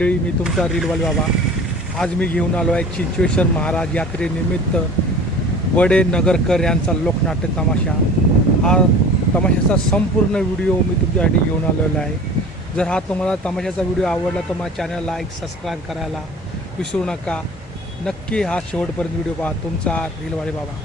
मंडळी, मी तुमचा रीलवाले बाबा. आज मी घेऊन आलो आहे चिंचवेश्वर महाराज यात्रेनिमित्त बडे नगरकर यांचा लोकनाट्य तमाशा. हा तमाशाचा संपूर्ण व्हिडिओ मी तुमच्यासाठी घेऊन आलेला आहे. जर हा तुम्हाला तमाशाचा व्हिडिओ आवडला तर माझ्या चॅनल लाईक सबस्क्राईब करायला विसरू नका. नक्की हा शेवटपर्यंत व्हिडिओ पहा. तुमचा रीलवाले बाबा.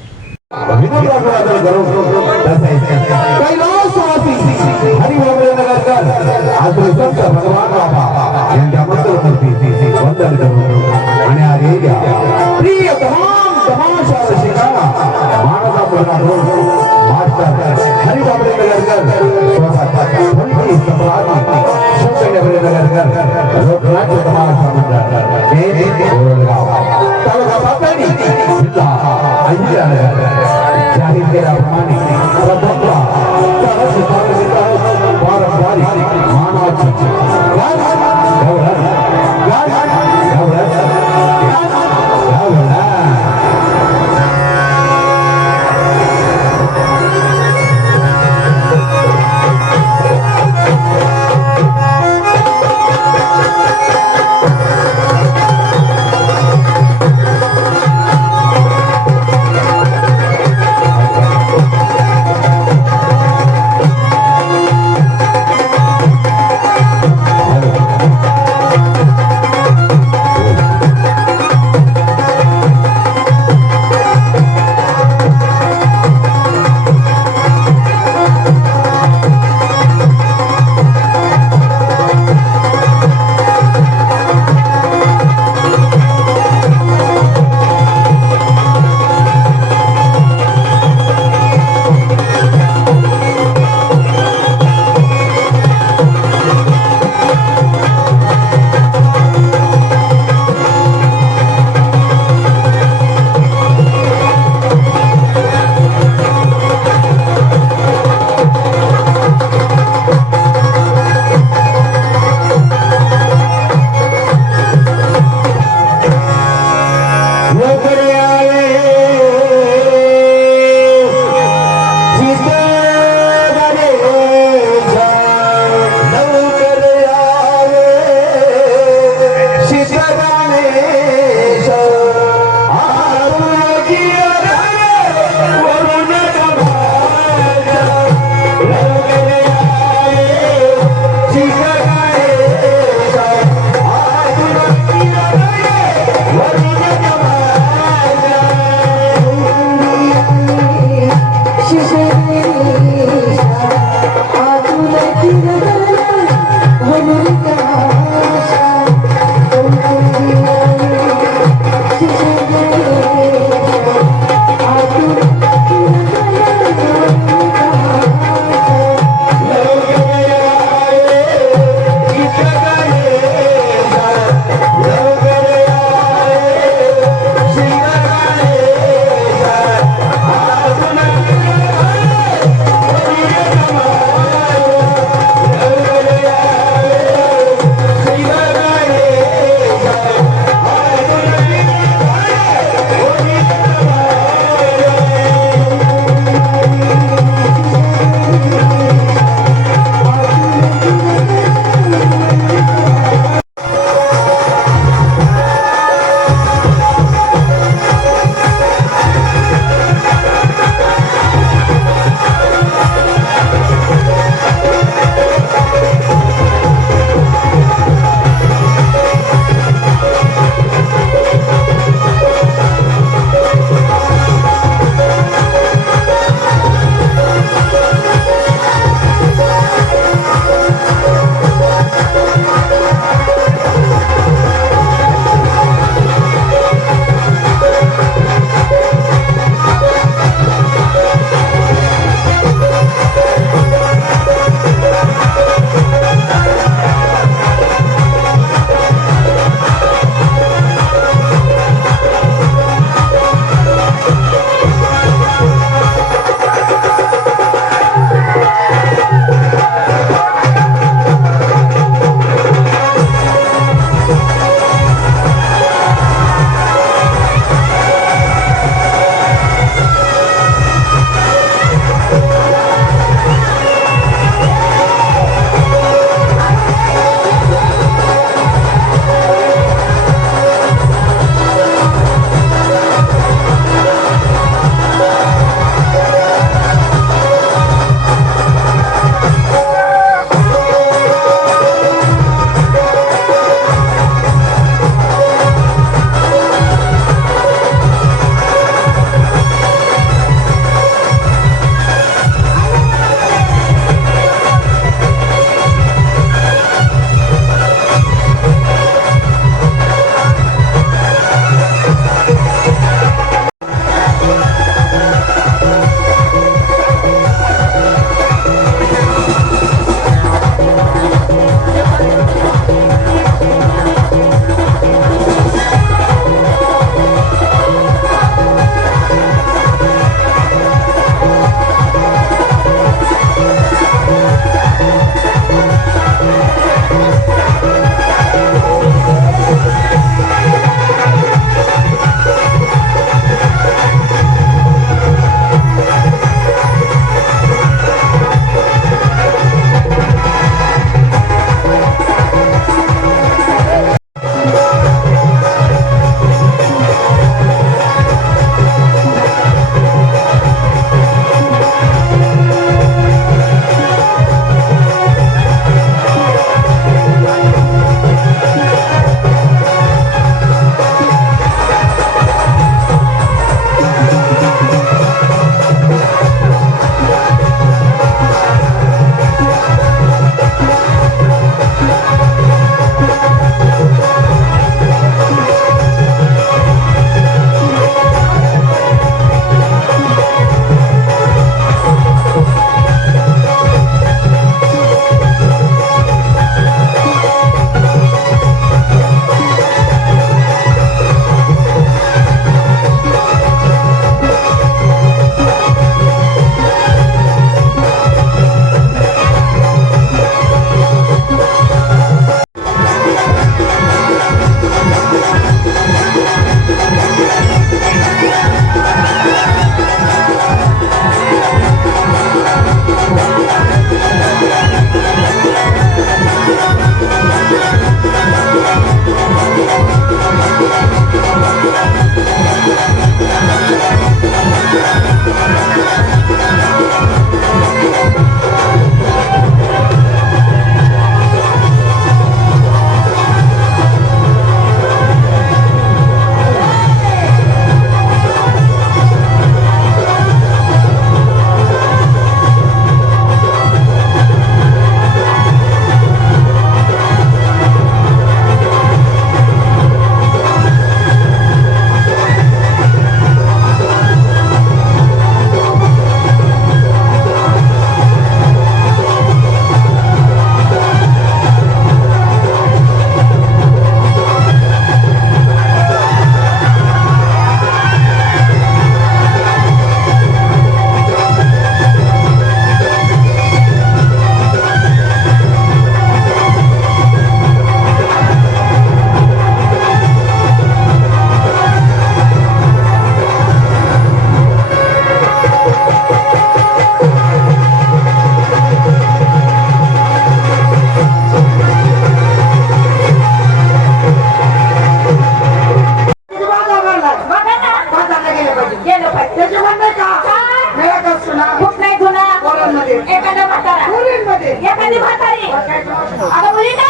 एखादा म्हातारा मुलींमध्ये एखादी म्हातारी काय करावं? अगं मुलींना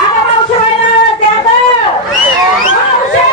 अगं मावशी बाईला त्या मावशी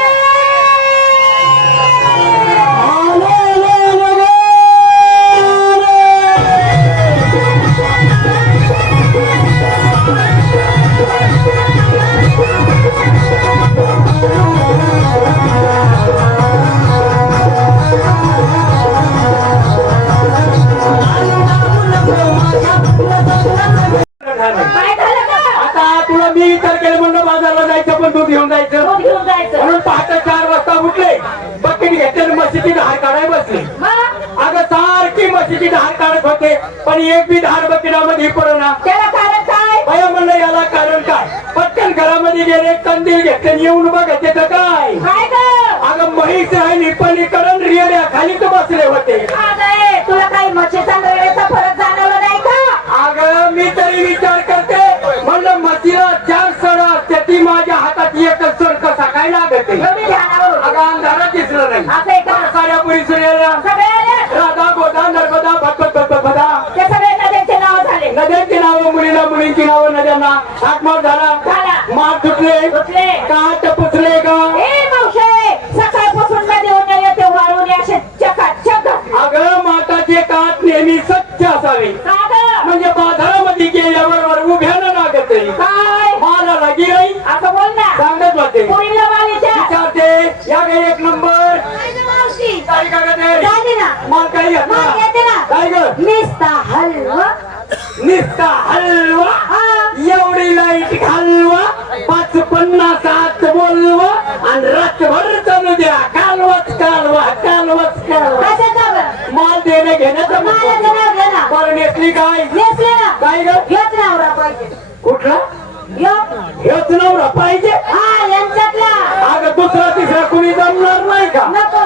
काय झालं का आता तुला मी विचार केलं म्हणलं बाजारला जायचं पण दूध घेऊन जायचं दूध घेऊन जायचं म्हणून पहाटे 4 वाजता उठले बकेट घेतले म्हशीची धार काढाय बसले मग अगं सारखी म्हशीची धार काढत होते पण एक बी धार बकेटामध्ये पडना त्याला कारण काय भया म्हणलं याला कारण काय पटकन घरामध्ये गेले कंदील घेतले येऊन बघायचे तर काय काय ग अगं म्हैस राहिली पलीकडून रियड्या खालीच बसले होते अगं तुला काही मच्छीचा वेळेचा फरक जाणवला नाही का अगं मी तरी विचार करते म्हणलं म्हशीला 4 सण असते ती माझ्या हातात एकच सण कसा काय लागत एवढी ध्यानावर अगं अंधारात दिसलं नाही असं आहे का साऱ्या पुरी सूर्याला सगळे आले राधा गोदा नर्मदा भदा ते सगळे नद्यांचे नाव झाले नद्यांची नावं मुलीला मुलींची नावं नद्यांना हातमार झाला झाला. माठ तुटले तुटले. काट पुसले का ए मावशे सकाळपासून नदी उन्हाळ्यात ते वाळून असे चकाचक अगं माठाचे काठ नेहमी स्वच्छ असावे का ग म्हणजे बाजारामध्ये गेल्यावर उभ्यानं लागत नाही काय मला लागी नाही असं बोल ना सांगत होते पुरीला वालीच्या विचारते या गे 1 नंबर मावशी काय का ते झाली ना माल काही घेत माल ना घेते ना. काय ग निस्ता हलवा निस्ता हलवा हा. एवढी लाईट घालवा 5:50 बोलवा आणि रातभर चालू द्या कालवाच कालवा कशाचा ग माल देणं घेण्याचं मालाचं नाव घे ना बरं नेसली काय नेसले ना काय ग हेच नवरा पाहिजे कुठला यो हेच नवरा पाहिजे हा यांच्यातला अगं दुसरा तिसरा कुणी जमणार नाही का नको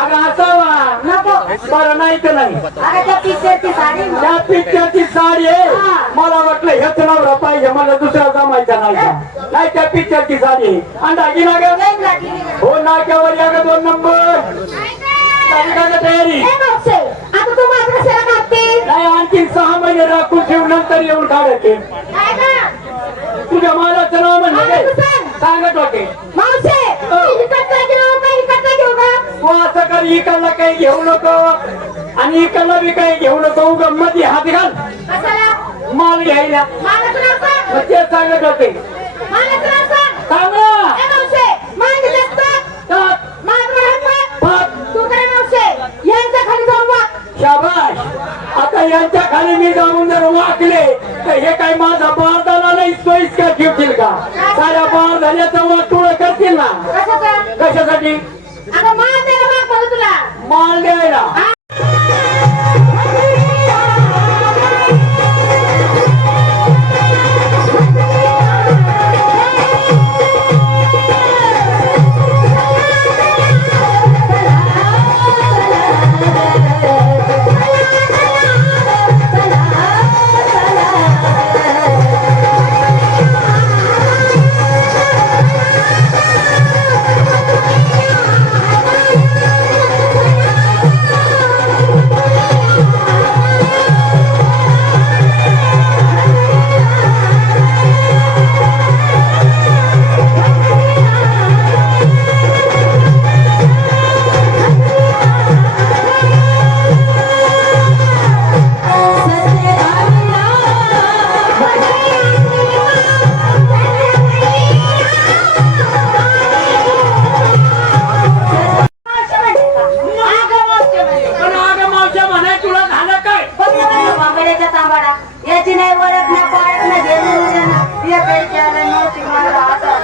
अगं असावा नको बरं नाही तर नाही अगं त्या पिक्चरची साडी त्या पिक्चरची साडी आहे हा. मला वाटलं हेच नवरा पाहिजे मला दुसरा जमायचा नाही का नाही त्या पिक्चरची साडी आहे. आणि दागिना ग लई लागली. हो नाक्यावर या ग 2 नंबर झाली का ग तयारी ए मावशे, आता तू माझं कशाला कापते? नाही आणखी 6 महिने राखून ठेवून नंतर येऊन काढायचे काय ग? तुझ्या मालाचं नाव मला म्हणजे तू सांग. सांगत होते मावशे, मी इकडचा घेऊ का इकडचा घेऊ का? तू असं कर इकडला काही घेऊ नको आणि इकडला बी काही घेऊ नको उगा मध्ये हात घाल कशाला? माल घ्यायला मालाचं नाव सांग. मग ते सांगत होते मालाचं नाव सांग. सांगा ए मावशे, मागे जास्त. माग हात माग. तू काय मावशे? यांच्या खाली जाऊन वाग. शाबाश आता यांच्या खाली मी जाऊन जर वाकले तर हे काय माझा बार झाला नाही सोयीस का ठेवतील का साऱ्या बार झाल्याचं वाटोळ करतील ना कशाचं? कशासाठी अगं माल द्यायला माग बोलू तुला. माल द्यायला याची नाही ओळख ना पाळत ना घेणं हे काही केलं नव्हती मला आता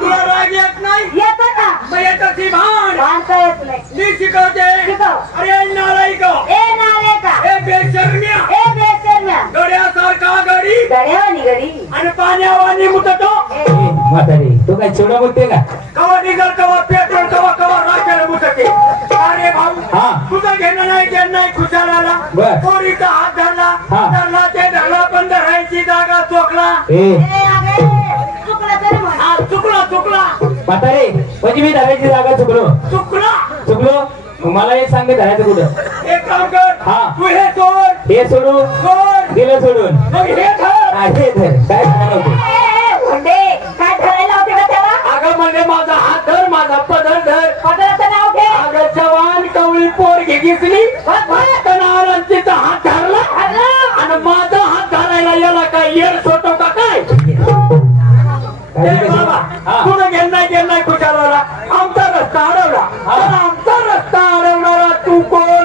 तुला राग येत नाही येतं ना मग येताची भान बांधता येत नाही मी शिकवते शिकव. अरे नालायक ए नाले का ए बेशर्म्या ए बेसरम्या गड्यासारखा गडी गड्यावानी गडी आणि पाण्यावानी मुततो म्हातारी तू काय चिवडा बोलते का कवा डिझेल कवा पेट्रोल कवा कवा राखेल मुतके अरे भाऊ हा. तुझं घेणं नाही घेणं नाही खुशाला बर. पोरीचा हात धरला हा. धरला ते धरला पण धरायची जागा चोकला ए ए अगे चुकलं तरी म्हण हा, चुकला म्हातारी म्हणजे मी धाब्याची जागा चुकलो चुकला चुकलो मला हे सांगत राहायचं कुठं एक काम कर हा. तू हे सोड हे सोडून सोड दिलं सोडून मग हे धर हा, हे धर काय झालं नव्हतं म्हणजे काय ठरायला होते का त्याला अगं म्हणजे माझा हात धर माझा पदर धर पदराचं नाव घे अगं जवान कवळी पोरगी दिसली तर तिचा हात धरला आणि माझा हात धरायला याला काय येड सोडतो का काय ए बाबा तुला गेल नाही खुशाला आमचा रस्ता अडवला तर आमचा रस्ता अडवणारा तू कोण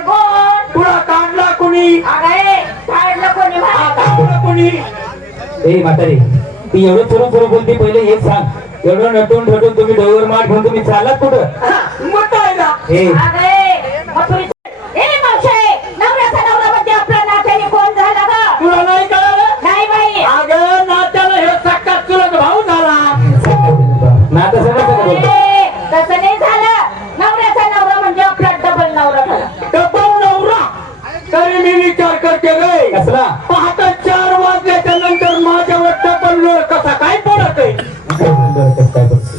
तुला काढला कुणी काढलं कोणी काढला कुणी ए म्हातारी ती एवढं सुरू बोलते पहिले हेच सांग एवढं नटून ठटून तुम्ही डोवर माठ घेऊन तुम्ही चाललात कुठं मुतायला हे नवऱ्याचा नवरा म्हणजे आपला नात्याने कोण झाला ग तुला नाही कळलं नाही बाई अगं नात्याला हे सक्कात चुलत भाऊ झाला नातं सगळं बोल तसं नाही झालं नवऱ्याचा नवरा म्हणजे आपला डबल नवरा झाला डबल नवरा तरी मी विचार करते गे कसला पहाटे 4 वाजल्याच्या नंतर माझ्यावर डबल लोळ कसा काय पडत आहे काय करते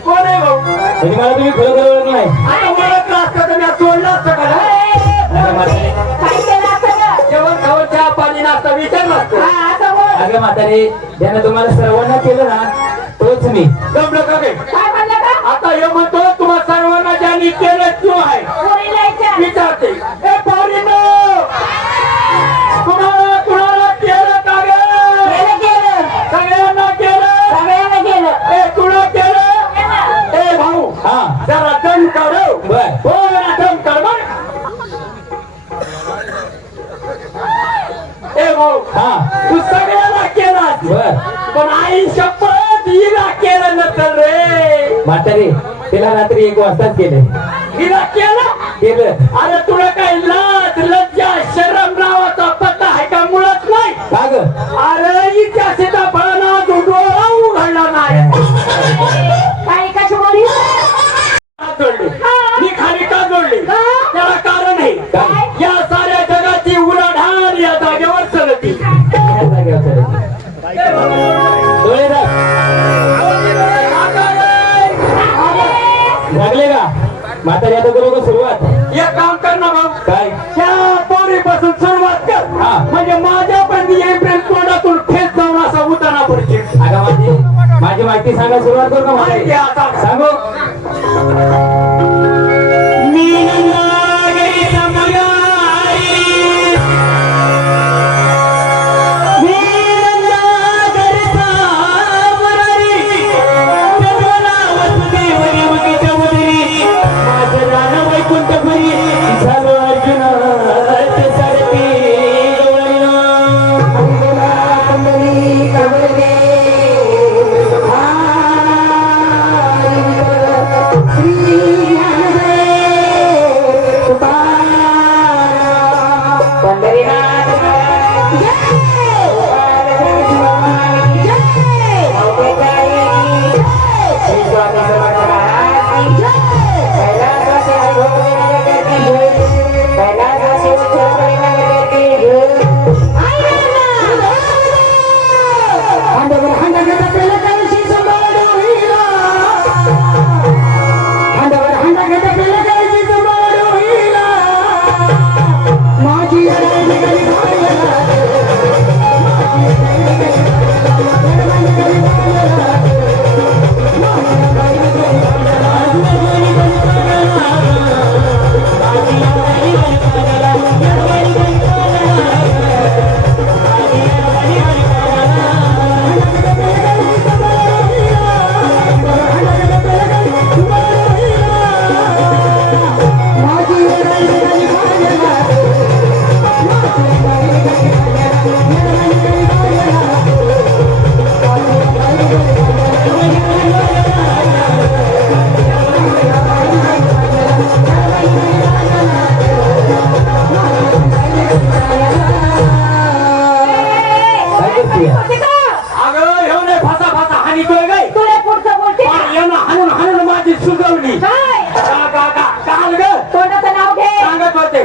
कोण आहे भाऊ म्हणजे मला तुम्ही खरं ओळख नाही आता ओळखलं असतं तर मी सोडलं असतं का काय केलं असं ग? जेवण खावं चहा पाणी नाश्ता विचारलं असतं हा, असं बोल. अगं म्हातारे ज्यानं तुम्हाला सर्वांना केलं ना तोच मी जमलं का काय काय म्हणलं का? आता हे म्हणतो तुम्हाला सर्वांना ज्यांनी केलं तू आहे पोरीला विचार. विचारते ए पोरीनो कुणाला केलं का ग केलं, केलं. सगळ्यांना केलं सगळ्यांना केलं. ए तुला केलं केलं. ए भाऊ हा जरा दम काढ बर हो जरा दम काढ बरं. ए भाऊ हा तू सगळ्याला केलास बर पण आई शपथ हिला केलं नसेल रे म्हातारे तिला रात्री 1 वाजताच केले हिला केलं अरे तुला काही लाज लज्जा शरम नावाचा पत्ता आहे का मुळात नाही का ग अरे हिच्या सीताफळाला तू डोळा उघडला नाही काय कशी बोली? का जोडली मी खाली का जोडली त्याला कारण आहे काय? या साऱ्या जगाची उलाढाल या जागेवर चलती ह्या जागेवर चालायचं. डोळे दाब. लागले का म्हातारी आता करू का सुरुवात एक काम कर ना भाऊ काय त्या पोरीपासून सुरुवात कर हा. म्हणजे माझ्या पण येईपर्यंत तोंडातून ठेच जाऊन असा उताना पडते अगं माझी माहिती सांगा सुरुवात करू का माहिती म्हातारी आता सांगू मी लागे समगाई मी लागे सावरी जगला वसुदेवरी मुकीच्या उदरी माझं रान वैकुंठ पुरी झालो अर्जुन ते सारथी गवळीनं. काय करते होते का? अगं एवढे फासा फासा हानी तोय गाय तुला पुढचं बोलते का? यानं हाणून हाणून माझी सुजवली काय? काल ग तोंडाचं नाव घे. सांगत होते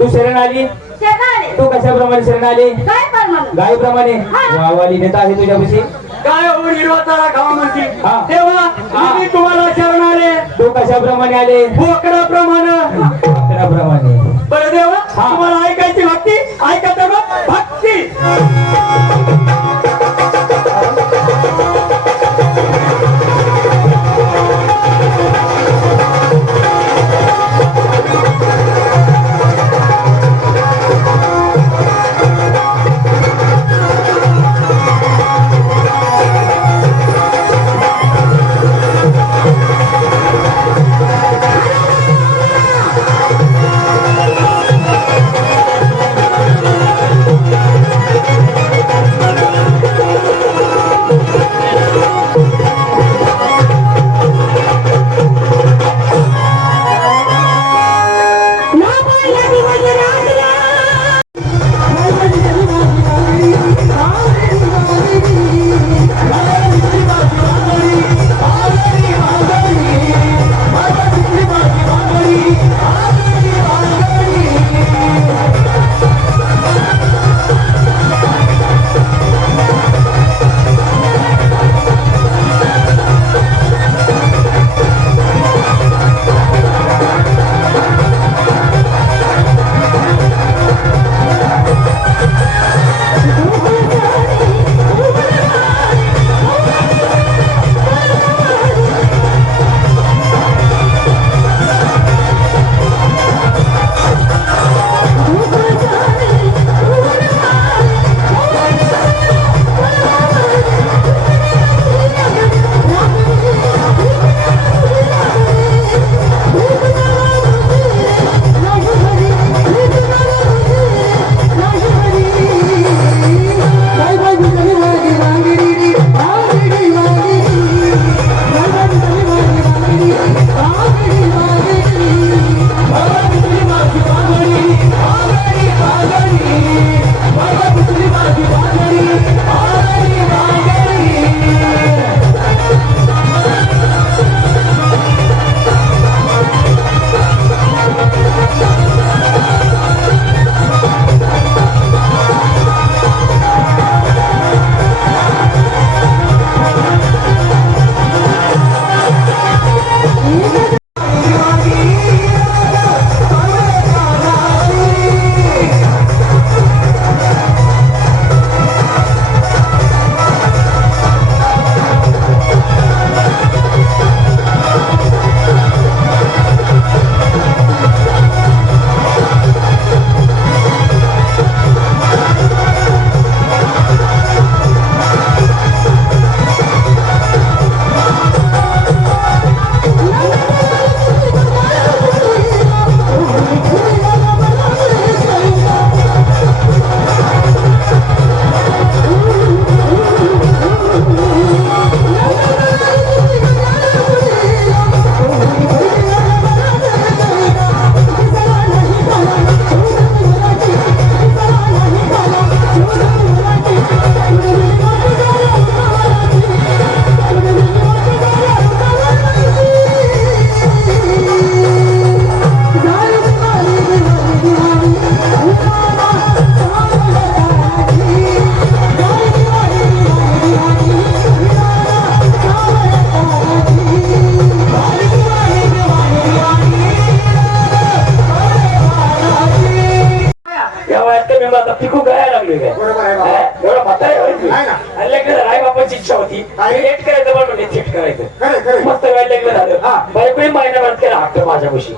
तू शरण आली शेजारी तू कशाप्रमाणे शरण आली काय पण म्हणून गायीप्रमाणे हा. वावाली नेता आहे तुझ्यापाशी काय होऊन हिरवा चारा खावा म्हणते हा. तेव्हा मी तुम्हाला शरण आले तू कशाप्रमाणे आले बोकडाप्रमाणे अकराप्रमाणे बरं देवा हा. तुम्हाला ऐकायची भक्ती ऐकत भक्ती पिकू गायला लागली काय एवढा म्हातारे राय बापाची इच्छा होती थेट करायचं म्हणून थेट करायचं मस्त वेळ लग्न झालं बायकोळी महिन्याभरात केला हट्ट माझ्यापाशी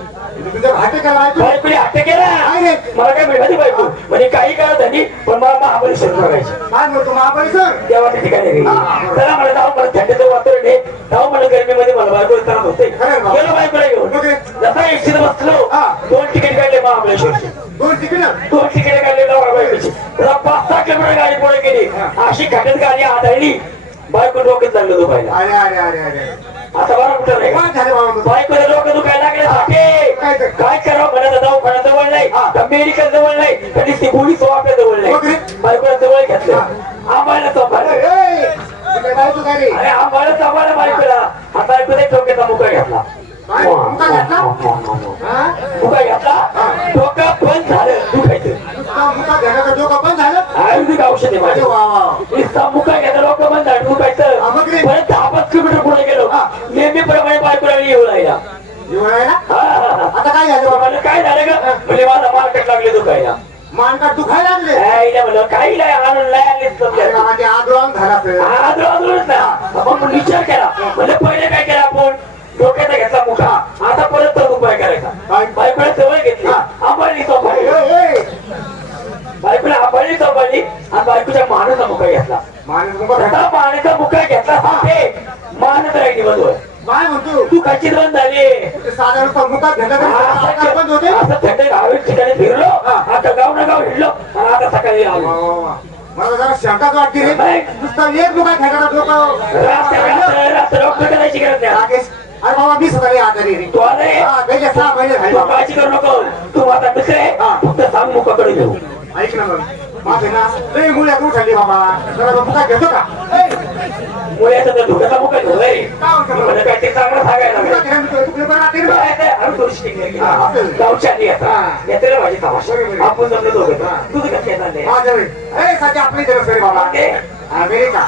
बायकोळी हट्ट केला मला काय मिळाली बायको म्हणजे काही करा त्यांनी पण मला महाबळेश्वर बघायचे तेव्हा त्या ठिकाणी चला मला जाऊ मला थंडीचं वातावरण आहे जाऊ मला गर्मीमध्ये मला बायको त्रास होते गेलो बायकोला घेऊन जसा एकशे बसलो 2 तिकीट काढले महाबळेश्वरचे 2 तिकीट काढले बायकोची 5-6 किलोमीटर गाडी पुढे गेली अशी खड्यात गाडी आदळली बायको डोक्यात लागलं दुखायला आता बरं कुठं नाही बायको डोकं दुखायला लागले काय करावं म्हणायचं दवाखाना जवळ नाही मेडिकल जवळ नाही कधी ती पोलीस वापऱ्या जवळ नाही बायकोला जवळ घेतलं आम्हाला सांभाळलं अरे आम्हाला सांभाळलं बायकोला हा बायकोने डोक्याचा मुका घेतला मुका घेतला डोकं बंद झालं मानका दुखायला लागले आईला म्हणलं काही नाही आणून नाही आणलीस तुमच्या अरे बाबा, ते आंदोलन झालं असेल. आदळूनच ना आपण विचार केला म्हणजे पहिले काय केला आपण डोक्याचा घेतला मुठा आता परत तो उपाय करायचा बायकोला सवय घेतली आंबाळली चौपाळी बायकोला आंबाळली चौपाळी आणि बायकोच्या मानेचा मुका घेतला माणूस मुका भेटा. आता मानेचा मुका घेतला सांगते मानत राहिली बंद काय म्हणतो तू कच्चित बंद झाली ते साधारण मुखात घेतलं तरी काय बंद होते असं थंड हवेत ठिकाणी फिरलो आता गाव ना गाव हिंडलो आणि आता सकाळी आलो वा, वा, वा. मला जरा शंकाच वाटते रे नाही. नुसतं एक मुखात घेतला डोकं रात्र करायची गरज नाही राकेश, अरे बाबा मी सकाळी आजारी रे तू आले हा, गेले 6 महिने झाले तू बाबा. काळजी करू नको तू आता मित्र आहे फक्त सांग मुखाकडे घेऊ ऐक ना मग माझे ना लई मुळे तू खाल्ली बाबा जरा मुखात घेतो का ए, मुलाचा तर धोक्याचा मुका घेतोय काय म्हणतो? मला काय ते चांगलं सांगायला मुखात लागलं. घेतलं, तू बरं राहते रे बा. काय ते अरे थोडीशी टेक्निक हा, आहे. असेल. गावच्या आधी येतात येते माझी तमाशा बरोबर. आपण जमले दोघं हा. तुझं कसं काय चाललंय माझ्या वेळी. ए, सध्या आपली जरा सर बाबा ते? अमेरिका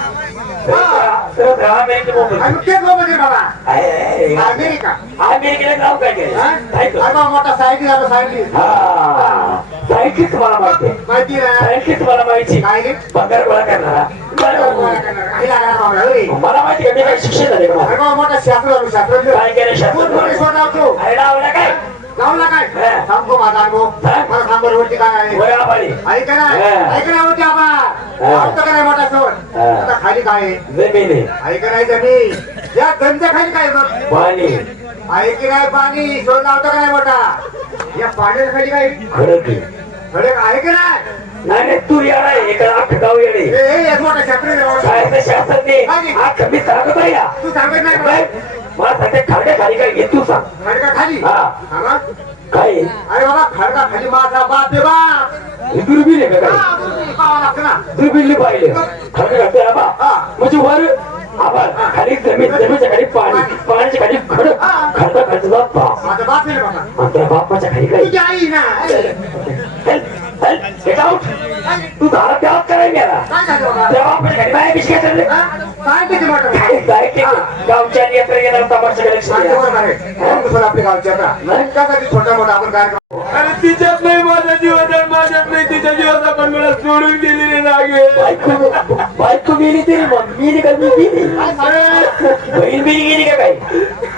सरळ अमेरिकेत मोकळं. आणि तेच बाबा ते बाबा आहे. अमेरिका अमेरिकेला नाव काय केलं हा? काय अरे केलं? बाबा मोठा सायंटिस्ट झाला सायंटिस्ट हा सायंटिस्ट मला माहिती आहे. माहिती ना सायंटिस्ट मला माहिती काय रे पगार गोळा करणारा काही लागणार बाबा, अरे. मला माहिती आहे मी काही शिक्षण झाले का अरे बाबा मोठा शास्त्र शास्त्रज्ञ काय केलं शास्त्र मोठमोठे शोध लावतो अरे लावला काय लावला काय हा. सांगतो माझा अनुभव हा? मला सांग बरं वरती काय आहे वया आबाळी ऐक ना हा. ऐक ना वरती आबा हा. आवडतं का नाही मोठा शोध हा. आता खाली काय आहे जमीन आहे ऐक नाही जमीन या गंजा खाली काय आहे बघ पाणी ऐक नाही पाणी शोध लावतो का नाही मोठा या पाण्याच्या खाली काय आहे? खडक आहे. खडक आहे का नाही नाही नाही, तू येणार आहे एका अख्खं गाव येणे एक मोठा शास्त्रज्ञ आहे बाबा. काय शास्त्रज्ञ हा कमी सांगत आहे का तू सांगत नाही काय? मला. मला सांगते खडक्या खाली काय घे तू सांग खडका खाली हा. हा ना? काय आहे? अरे बाबा खडका खाली माझा बाप दे बाप हे दुर्बीण आहे का काय हा, पाहावं लागतं ना दुर्बीणने पाहिले खडक घालतोय आबा हा. म्हणजे वर आबा खाली जमीनच्या खाली पाणी पाण्याच्या खाली खडक खडका खालचा बाप माझा बाप आहे रे बाबा आणि त्या बापाच्या खाली काय तुझी आई ना चल गेट आउट तू धारा तेव्हा करायला गेला काय झालं बाबा तेव्हा आपण घरी बाहेर बिस्किट चालले हा? काय किती मोठं गावच्या यात्रा गेला तमाशा सांगतो बरोबर आहे. म्हणून तुला आपल्या गावची आता त्यासाठी छोटा मोठा आपण कार्यक्रम अरे तिच्यात नाही माझा जीव आहे, माझ्यात नाही तिच्या जीवाचा पण मला सोडून गेली रे नागे. बायको गेली तरी मग गेली का मी गेली बहीण बिरी गेली का काय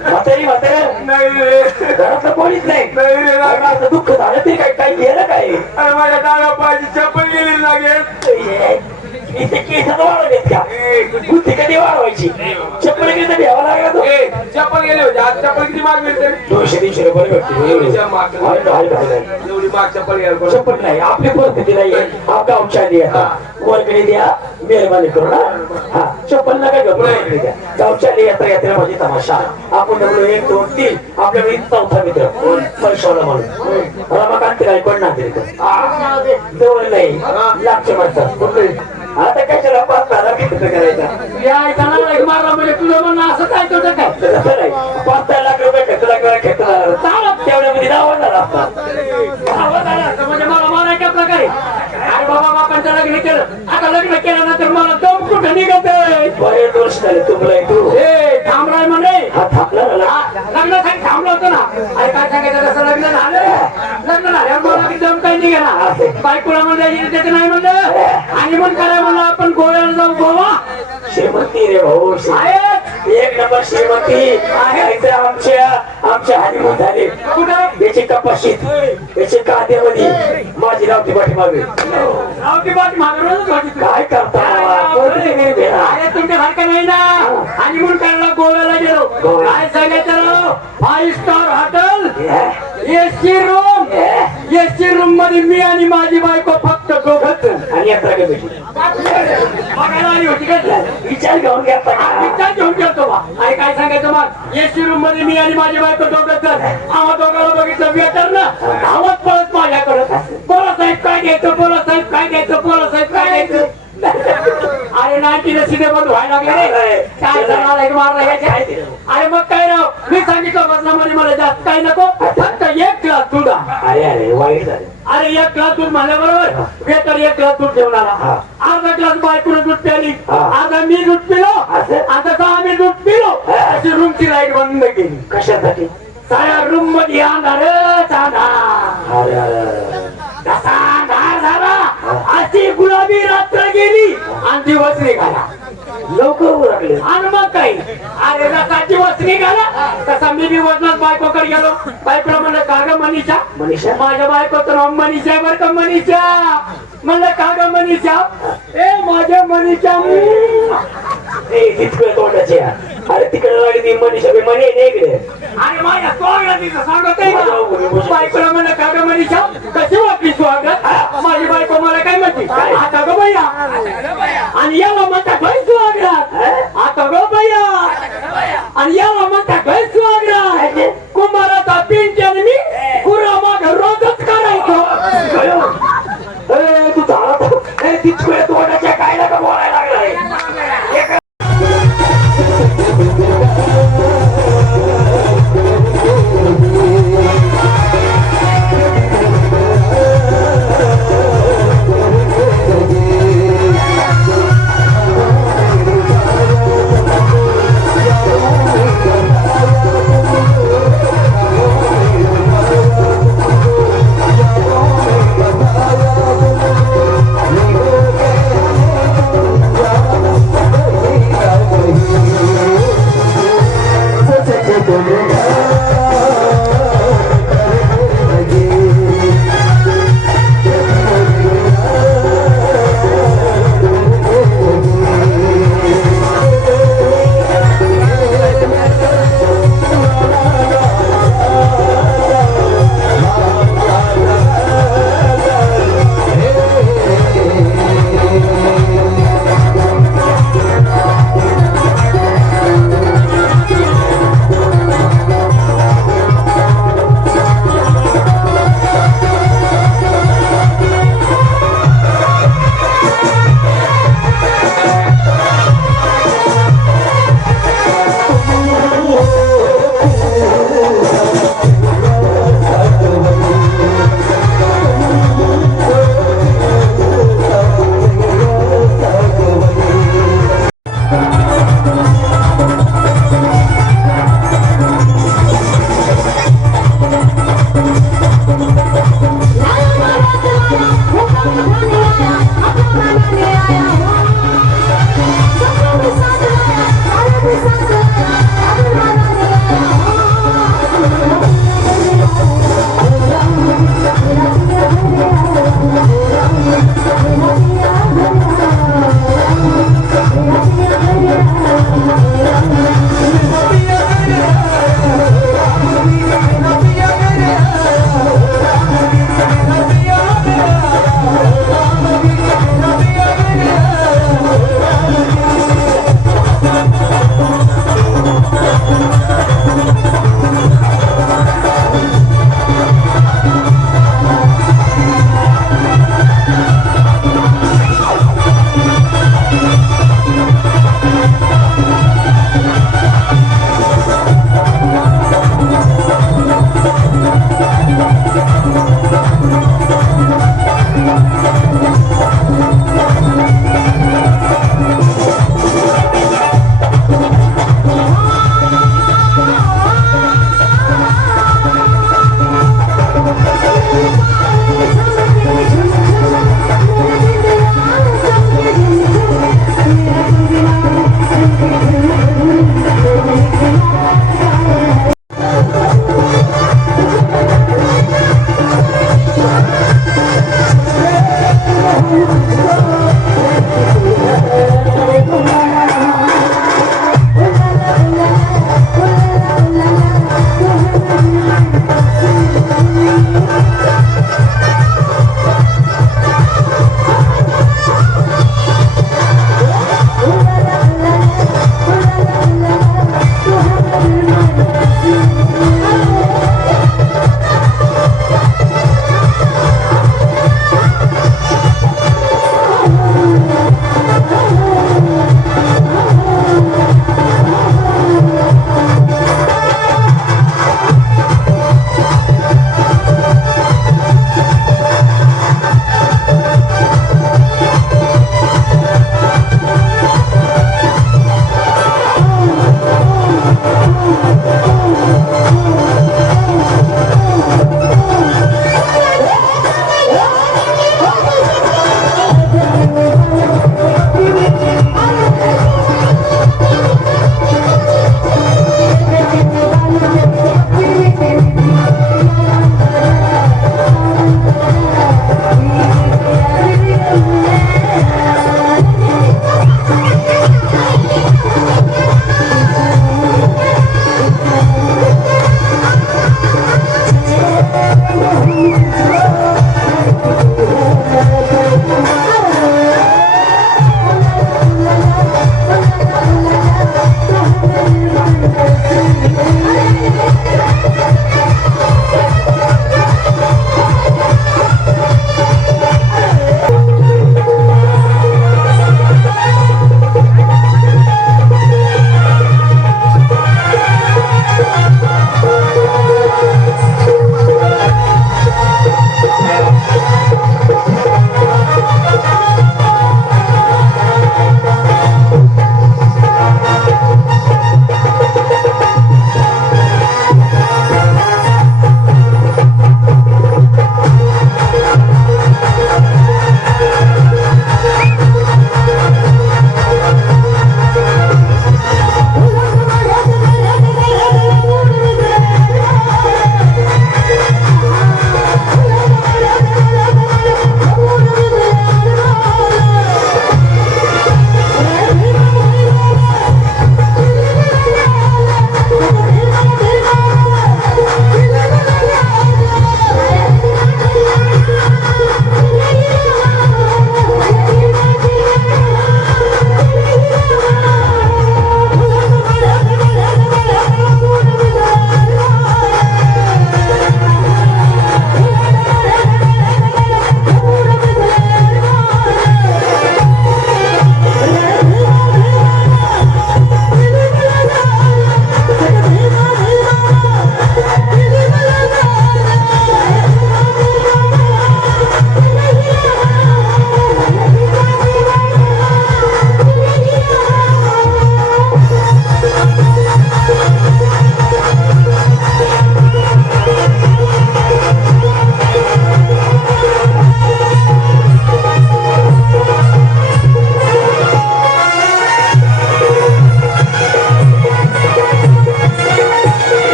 म्हातारी म्हातारा नाही रे घरातलं कोणीच नाही नाही रे नागे. असं दुःख झालं तरी काय काय गेलं काय अरे माझ्या डाव्या पायाची चप्पल गेली नागे. इथे केसात वाढवलेत का बुद्धी कधी वाढवायची चप्पल गेली तर घ्यावा लागला तो ए, चप्पल गेले होते आज चप्पल किती माग मिळते 200-300 रुपये भेटते एवढी माग चप्पल घ्यायला चप्पल नाही आपली परिस्थिती नाही हा गावच्या आधी येतात वर्गणी द्या मेहरबानी करू ना हा चप्पल नका घेऊ वर्गणी द्या गावच्या आधी यात्रा यात्रा माझी तमाशा आपण म्हणलो 1 2 3 आपल्याकडे चौथा मित्र पैशाला म्हणून रमाकांत गायकवाड नागरिक जवळ नाही लागचे माणसं कुठे आता कशाला 5-10 लाख खर्च करायचा या ऐकायला मारला म्हणजे तुझं म्हणणं असं काय तुझं काय तसं नाही 5-10 लाख रुपये खर्च लागला तेवढ्यामध्ये नाव झाला असतात म्हणजे मला मारायच्या प्रकारे अरे बाबा बापांचं लग्न केलं आता लग्न केल्यानंतर मला दम कुठं निघत बरेच वर्ष झाले तुमला तू ए थांबलाय म्हणे हा थांबला ना लग्नासाठी थांबलो होतो ना अरे काय सांगायचं तसं लग्न झालं झाल्यावर मला दम काही निघाला बायकोला म्हणलं त्याचं नाही म्हणलं आणि मग कराय म्हणलं आपण गोव्याला जाऊ गोवा श्रीमंती रे भाऊ एक नंबर श्रीमंती आहे आमच्या हनीमून झाले कुठं याची कपाशीत याची कांद्यामध्ये माझी रावती पाठीमागे रावती बाटी मागवूनच होती तू. काय करता अरे तुमच्यासारखं नाही ना आणि म्हणून करायला गोव्याला गेलो काय सांगायचं 5 स्टार हॉटेल एसी रूम मध्ये मी आणि माझी बायको फक्त दोघंच आणि यात्रा काय भेटली बघायला आली होती का विचार घेऊन घ्या विचार घेऊन गेलतो बा आणि काय सांगायचं मग एसी रूम मध्ये मी आणि माझी बायको दोघंच आम्हा दोघांना बघितलं वेटर ना धावत पळत माझ्याकडं बोला साहेब काय घ्यायचं बोला साहेब काय घ्यायचं बोला साहेब काय घ्यायचं अरे नाही तिने सिनेमा व्हायला लागले रे काय झालं मारला अरे मग काय राव मी सांगितलं बदनामध्ये मला जास्त काही नको फक्त 1 ग्लास दूध अरे वाईट झालं अरे 1 ग्लास दूध म्हणल्याबरोबर वेटर 1 ग्लास दूध घेऊन आला अर्धा ग्लास बायकोने दूध प्याली अर्धा मी दूध पिलो आता आम्ही दूध पिलो अशी रूमची लाईट बंद केली कशासाठी साऱ्या रूम मध्ये अंधारच अंधार अरे कसा अंधार गुलाबी रात्र गेली आणि दिवस निघाला लवकर उरकले. आणि मग काही अरे जसा दिवस निघाला तसा मी बी वजनात बायकोकडे गेलो. बायकोला म्हणलं का ग मनीषा? मनीषा? माझ्या बायकोचं नाव मनीषा आहे बरं का, मनीषा. म्हणलं का ग मनीषा? ए माझ्या मनीषा. तितकं तोंडाचे. अरे तिकडे लागली मनीषा म्हणे नाही इकडे. आणि माझ्या स्वागत तिथं सांगत आहे का? बायकोला म्हणलं का ग मनीषा कशी वाटली स्वागत? माझी बायको मला काय म्हणते? आता ग भैया. आणि याला म्हणतात भाई स्वागत. आता ग भैया. आणि याला म्हणतात भाई स्वागत. कुंभाराचा पिंट्याने मी कुरा माग रोजच करायचो. तू झाला तितकं तोंडाच्या काय नका बोलायला लागलाय.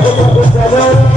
Thank you.